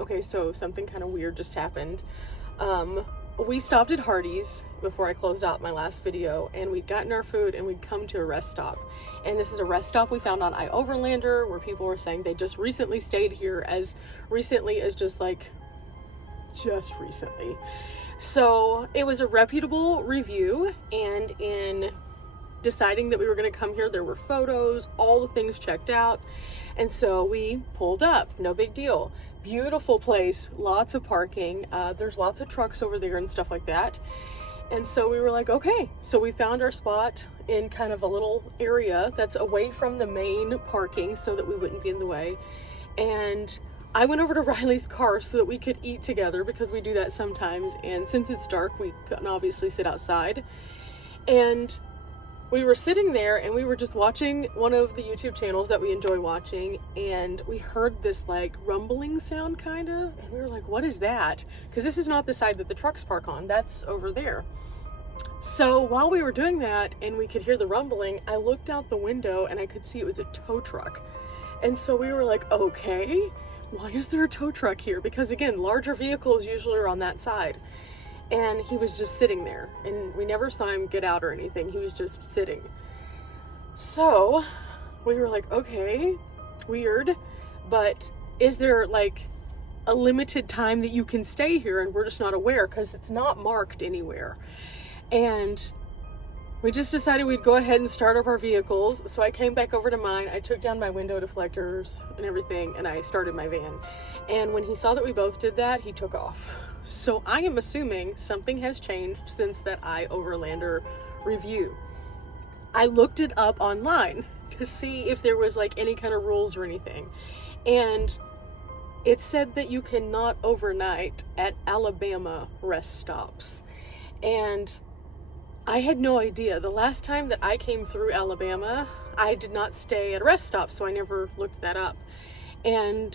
Okay, so something kind of weird just happened. We stopped at Hardee's before I closed out my last video, and we'd gotten our food and we'd come to a rest stop. And this is a rest stop we found on iOverlander, where people were saying they just recently stayed here, as recently as just recently. So it was a reputable review, and in deciding that we were going to come here, there were photos, all the things checked out, and so we pulled up. No big deal. Beautiful place, lots of parking, there's lots of trucks over there and stuff like that. And so we were like, okay. So we found our spot in kind of a little area that's away from the main parking so that we wouldn't be in the way. And I went over to Riley's car so that we could eat together, because we do that sometimes, and since it's dark we couldn't obviously sit outside. And we were sitting there and we were just watching one of the YouTube channels that we enjoy watching, and we heard this like rumbling sound kind of, and we were like, what is that? Because this is not the side that the trucks park on, that's over there. So while we were doing that and we could hear the rumbling, I looked out the window and I could see it was a tow truck. And so we were like, okay, why is there a tow truck here? Because again, larger vehicles usually are on that side. And he was just sitting there, and we never saw him get out or anything. He was just sitting. So we were like, okay, weird, but is there like a limited time that you can stay here? And we're just not aware, because it's not marked anywhere. And we just decided we'd go ahead and start up our vehicles. So I came back over to mine, I took down my window deflectors and everything, and I started my van. And when he saw that we both did that, he took off. So I am assuming something has changed since that iOverlander review. I looked it up online to see if there was like any kind of rules or anything. And it said that you cannot overnight at Alabama rest stops. And I had no idea. The last time that I came through Alabama, I did not stay at a rest stop, so I never looked that up. And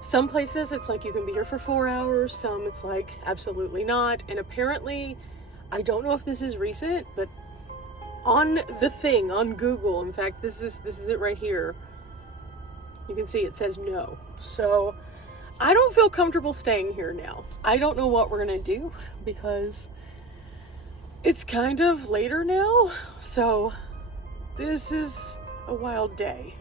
some places it's like you can be here for 4 hours, some it's like absolutely not. And apparently, I don't know if this is recent, but on the thing on Google, in fact, this is it right here. You can see it says no. So I don't feel comfortable staying here now. I don't know what we're gonna do, because it's kind of later now. So this is a wild day.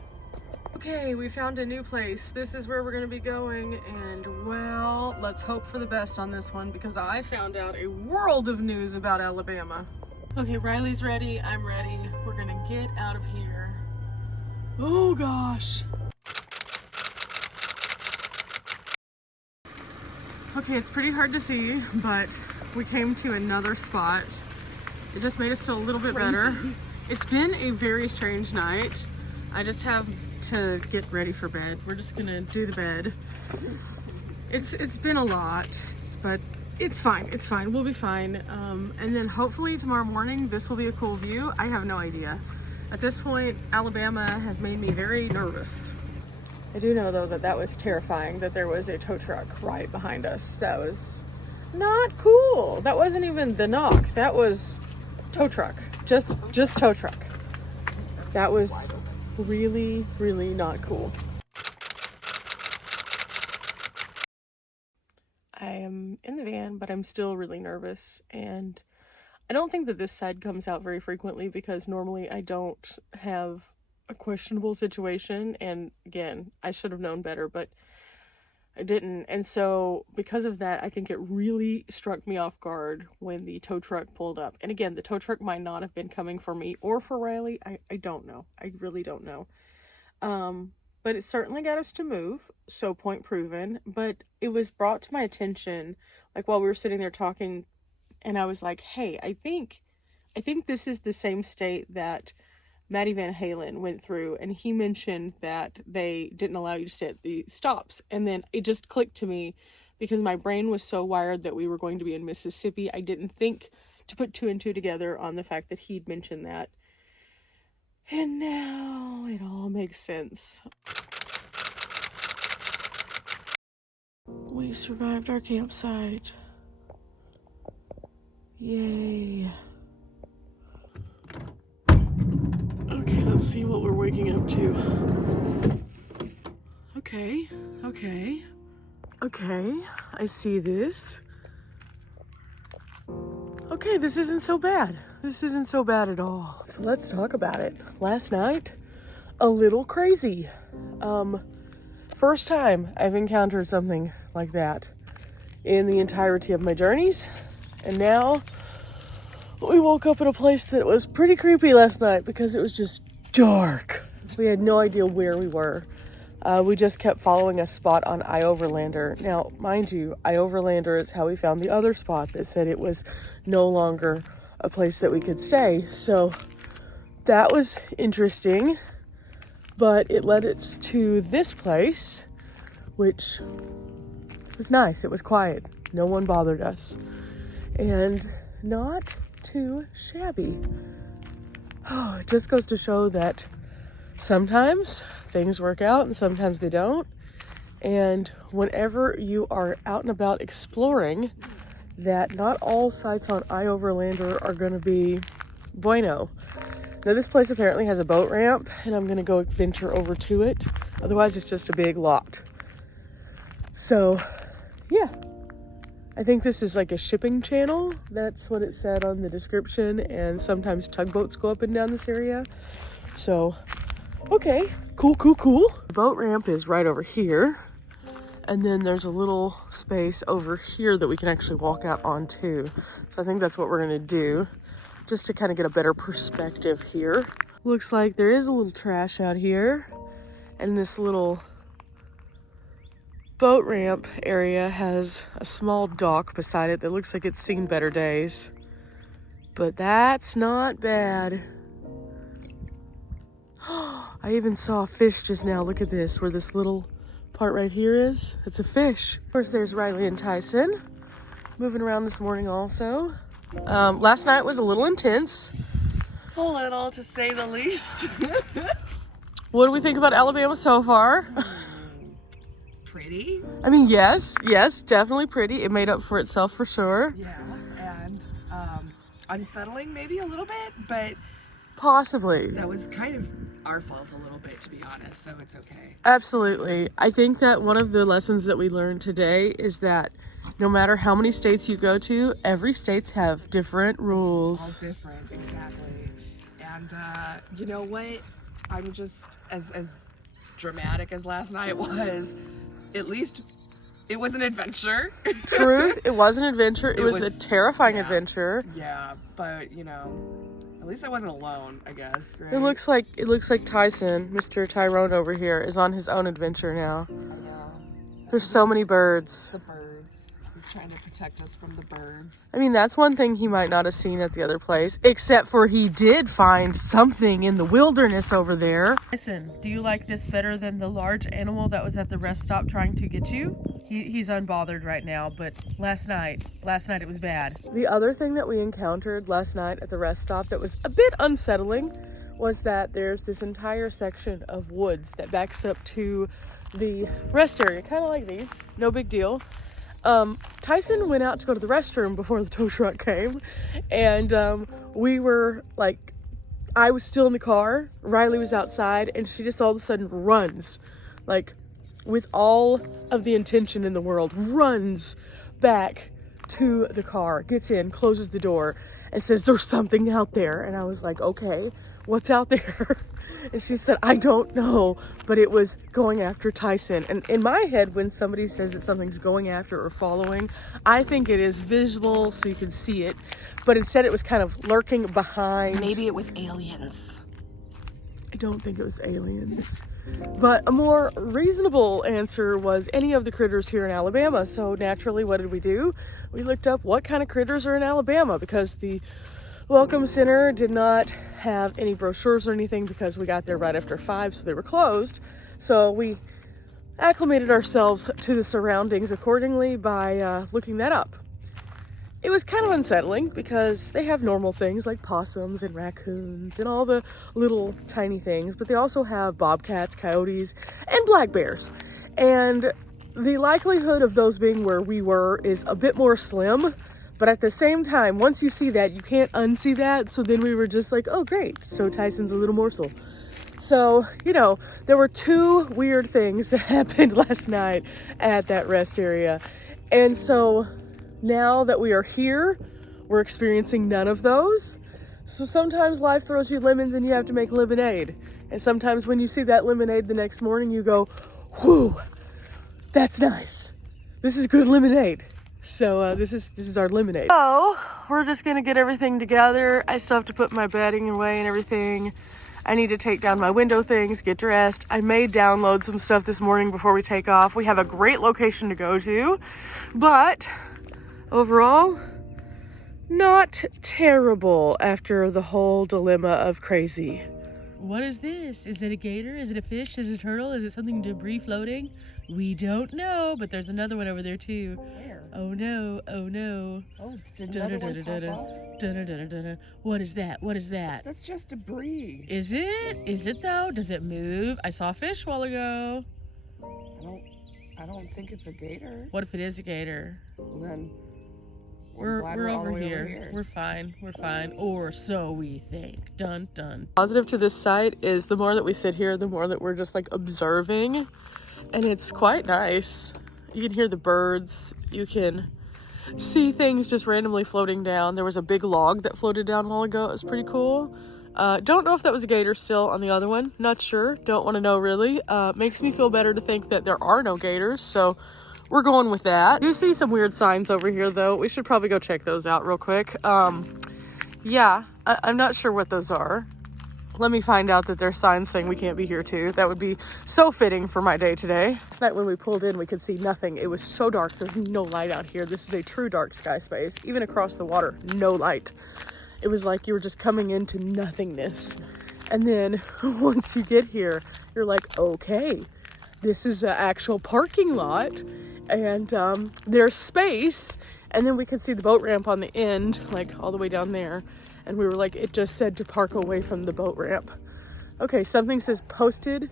Okay, we found a new place. This is where we're gonna be going, and well, let's hope for the best on this one, because I found out a world of news about Alabama. Okay, Riley's ready, I'm ready. We're gonna get out of here. Oh gosh. Okay, it's pretty hard to see, but we came to another spot. It just made us feel a little bit better. It's been a very strange night. I just have to get ready for bed. We're just gonna do the bed. It's been a lot, but it's fine. It's fine. We'll be fine. And then hopefully tomorrow morning this will be a cool view. I have no idea. At this point, Alabama has made me very nervous. I do know though that that was terrifying, that there was a tow truck right behind us. That was not cool. That wasn't even the knock. That was tow truck. Just tow truck. That was really, really not cool. I am in the van, but I'm still really nervous, and I don't think that this side comes out very frequently, because normally I don't have a questionable situation, and again, I should have known better, but I didn't. And so because of that, I think it really struck me off guard when the tow truck pulled up. And again, the tow truck might not have been coming for me or for Riley. I don't know. I really don't know. But it certainly got us to move, so point proven. But it was brought to my attention, like while we were sitting there talking, and I was like, hey, I think this is the same state that Maddie Van Halen went through, and he mentioned that they didn't allow you to stay at the stops. And then it just clicked to me, because my brain was so wired that we were going to be in Mississippi. I didn't think to put two and two together on the fact that he'd mentioned that. And now it all makes sense. We survived our campsite. Yay. Okay, let's see what we're waking up to. Okay. Okay, I see this. Okay, this isn't so bad. This isn't so bad at all. So let's talk about it. Last night, a little crazy. First time I've encountered something like that in the entirety of my journeys. And now we woke up in a place that was pretty creepy last night because it was just dark. We had no idea where we were. We just kept following a spot on iOverlander. Now, mind you, iOverlander is how we found the other spot that said it was no longer a place that we could stay. So that was interesting, but it led us to this place, which was nice. It was quiet. No one bothered us. And not too shabby. Oh, it just goes to show that sometimes things work out and sometimes they don't. And whenever you are out and about exploring, that not all sites on iOverlander are going to be bueno. Now this place apparently has a boat ramp and I'm going to go venture over to it. Otherwise it's just a big lot. So yeah, I think this is like a shipping channel. That's what it said on the description. And sometimes tugboats go up and down this area. So okay, cool. The boat ramp is right over here. And then there's a little space over here that we can actually walk out onto. So I think that's what we're gonna do, just to kind of get a better perspective here. Looks like there is a little trash out here. And this little boat ramp area has a small dock beside it that looks like it's seen better days. But that's not bad. I even saw a fish just now. Look at this, where this little part right here is. It's a fish. Of course, there's Riley and Tyson moving around this morning also. Last night was a little intense. A little, to say the least. What do we think about Alabama so far? Pretty. I mean, yes, definitely pretty. It made up for itself for sure. Yeah, and unsettling maybe a little bit, but Possibly. that was kind of our fault a little bit, to be honest, so it's okay. Absolutely. I think that one of the lessons that we learned today is that no matter how many states you go to, every states have different rules. All different, exactly. And you know what? I'm just as dramatic as last night was. At least it was an adventure. Truth, it was an adventure. It was a terrifying adventure. Yeah, but you know, at least I wasn't alone, I guess. Right? It looks like Tyson, Mr. Tyrone over here, is on his own adventure now. I know. There's so many birds. The birds. He's trying to protect us from the birds. I mean, that's one thing he might not have seen at the other place, except for he did find something in the wilderness over there. Listen, do you like this better than the large animal that was at the rest stop trying to get you? He's unbothered right now, but last night it was bad. The other thing that we encountered last night at the rest stop that was a bit unsettling was that there's this entire section of woods that backs up to the rest area, kind of like these, no big deal. Tyson went out to go to the restroom before the tow truck came, and we were like, I was still in the car, Riley was outside, and she just all of a sudden runs, like with all of the intention in the world, runs back to the car, gets in, closes the door, and says, "There's something out there." And I was like, okay, what's out there? And she said, "I don't know," but it was going after Tyson. And in my head, when somebody says that something's going after or following, I think it is visual so you can see it. But instead it was kind of lurking behind. Maybe it was aliens. I don't think it was aliens. But a more reasonable answer was any of the critters here in Alabama. So naturally, what did we do? We looked up what kind of critters are in Alabama, because the Welcome Center did not have any brochures or anything because we got there right after 5, so they were closed. So we acclimated ourselves to the surroundings accordingly by looking that up. It was kind of unsettling because they have normal things like possums and raccoons and all the little tiny things, but they also have bobcats, coyotes, and black bears. And the likelihood of those being where we were is a bit more slim. But at the same time, once you see that, you can't unsee that. So then we were just like, oh, great. So Tyson's a little morsel. So, you know, there were two weird things that happened last night at that rest area. And so now that we are here, we're experiencing none of those. So sometimes life throws you lemons and you have to make lemonade. And sometimes when you see that lemonade the next morning, you go, whew, that's nice. This is good lemonade. So this is our lemonade. So we're just gonna get everything together. I still have to put my bedding away and everything. I need to take down my window things, get dressed. I may download some stuff this morning before we take off. We have a great location to go to, but overall, not terrible after the whole dilemma of crazy. What is this? Is it a gator? Is it a fish? Is it a turtle? Is it something debris floating? We don't know, but there's another one over there too. Where? Oh no, oh no. Oh, did another one pop up? What is that? What is that? That's just debris. Is it? Is it though? Does it move? I saw a fish a while ago. I don't think it's a gator. What if it is a gator? Well, then We're all the over way here. We're fine. We're fine. Or so we think. Dun dun. Positive to this site is the more that we sit here, the more that we're just like observing. And it's quite nice. You can hear the birds. You can see things just randomly floating down. There was a big log that floated down a while ago. It was pretty cool. Don't know if that was a gator still on the other one. Not sure. Don't want to know really. Makes me feel better to think that there are no gators. So we're going with that. I do see some weird signs over here though. We should probably go check those out real quick. Yeah, I'm not sure what those are. Let me find out that there's signs saying we can't be here too. That would be so fitting for my day today. Last night when we pulled in, we could see nothing. It was so dark. There's no light out here. This is a true dark sky space. Even across the water, no light. It was like you were just coming into nothingness. And then once you get here, you're like, okay, this is an actual parking lot. And there's space. And then we could see the boat ramp on the end, like all the way down there. And we were like, it just said to park away from the boat ramp. Okay, something says posted.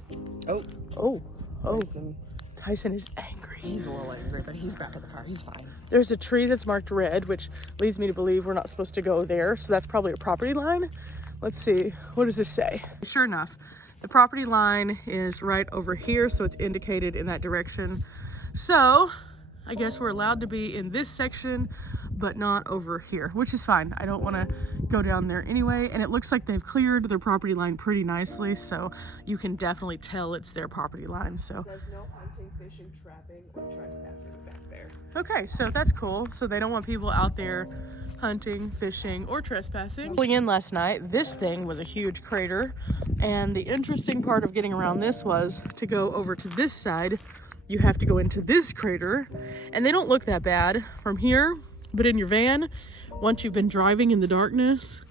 Oh. Tyson is angry. He's a little angry, but he's back in the car. He's fine. There's a tree that's marked red, which leads me to believe we're not supposed to go there. So that's probably a property line. Let's see. What does this say? Sure enough, the property line is right over here. So it's indicated in that direction. So I guess we're allowed to be in this section, but not over here, which is fine. I don't want to go down there anyway. And it looks like they've cleared their property line pretty nicely. So you can definitely tell it's their property line. So There's no hunting, fishing, trapping, or trespassing back there. okay, so that's cool. So they don't want people out there hunting, fishing, or trespassing. Pulling in last night, this thing was a huge crater. And the interesting part of getting around this was to go over to this side. You have to go into this crater. And they don't look that bad from here. But in your van, once you've been driving in the darkness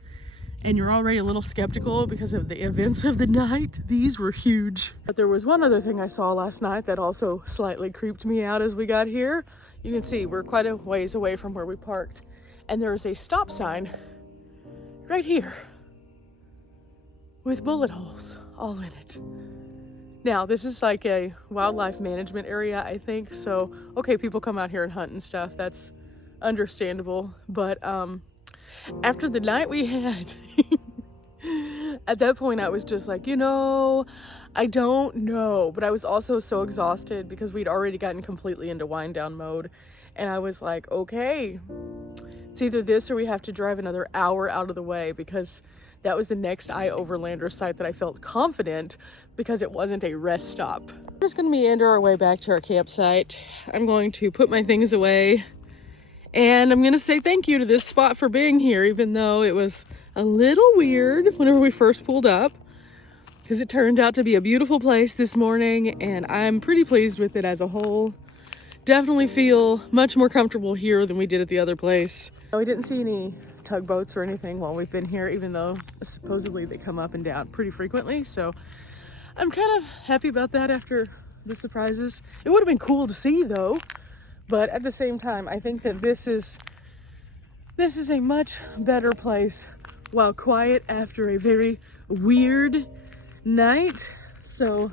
and you're already a little skeptical because of the events of the night, these were huge. But there was one other thing I saw last night that also slightly creeped me out as we got here. You can see we're quite a ways away from where we parked. And there is a stop sign right here with bullet holes all in it. Now, this is like a wildlife management area, I think. So, okay, people come out here and hunt and stuff. That's understandable, but after the night we had at that point I was just like, I don't know, but I was also so exhausted because we'd already gotten completely into wind down mode, and I was like, okay, it's either this or we have to drive another hour out of the way, because that was the next overlander site that I felt confident because it wasn't a rest stop. We're just gonna meander our way back to our campsite. I'm going to put my things away. And I'm going to say thank you to this spot for being here, even though it was a little weird whenever we first pulled up, because it turned out to be a beautiful place this morning, and I'm pretty pleased with it as a whole. Definitely feel much more comfortable here than we did at the other place. We didn't see any tugboats or anything while we've been here, even though supposedly they come up and down pretty frequently. So I'm kind of happy about that after the surprises. It would have been cool to see though. But at the same time, I think that this is a much better place while quiet after a very weird night. So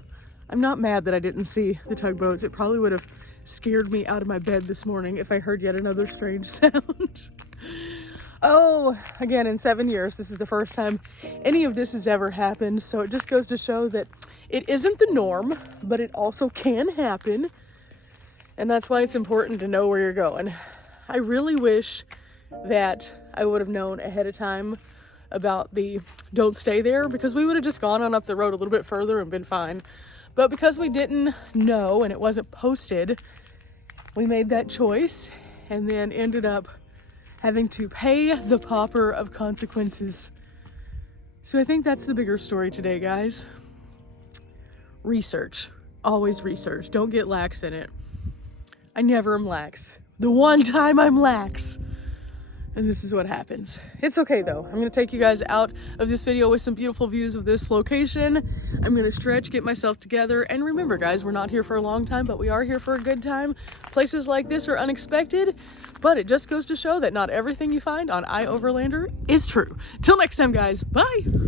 I'm not mad that I didn't see the tugboats. It probably would have scared me out of my bed this morning if I heard yet another strange sound. Oh, again, in 7 years, this is the first time any of this has ever happened. So it just goes to show that it isn't the norm, but it also can happen. And that's why it's important to know where you're going. I really wish that I would have known ahead of time about the don't stay there, because we would have just gone on up the road a little bit further and been fine. But because we didn't know and it wasn't posted, we made that choice and then ended up having to pay the pauper of consequences. So I think that's the bigger story today, guys. Research. Always research. Don't get lax in it. I never am lax. The one time I'm lax. And this is what happens. It's okay though. I'm gonna take you guys out of this video with some beautiful views of this location. I'm gonna stretch, get myself together. And remember guys, we're not here for a long time, but we are here for a good time. Places like this are unexpected, but it just goes to show that not everything you find on iOverlander is true. Till next time guys, bye.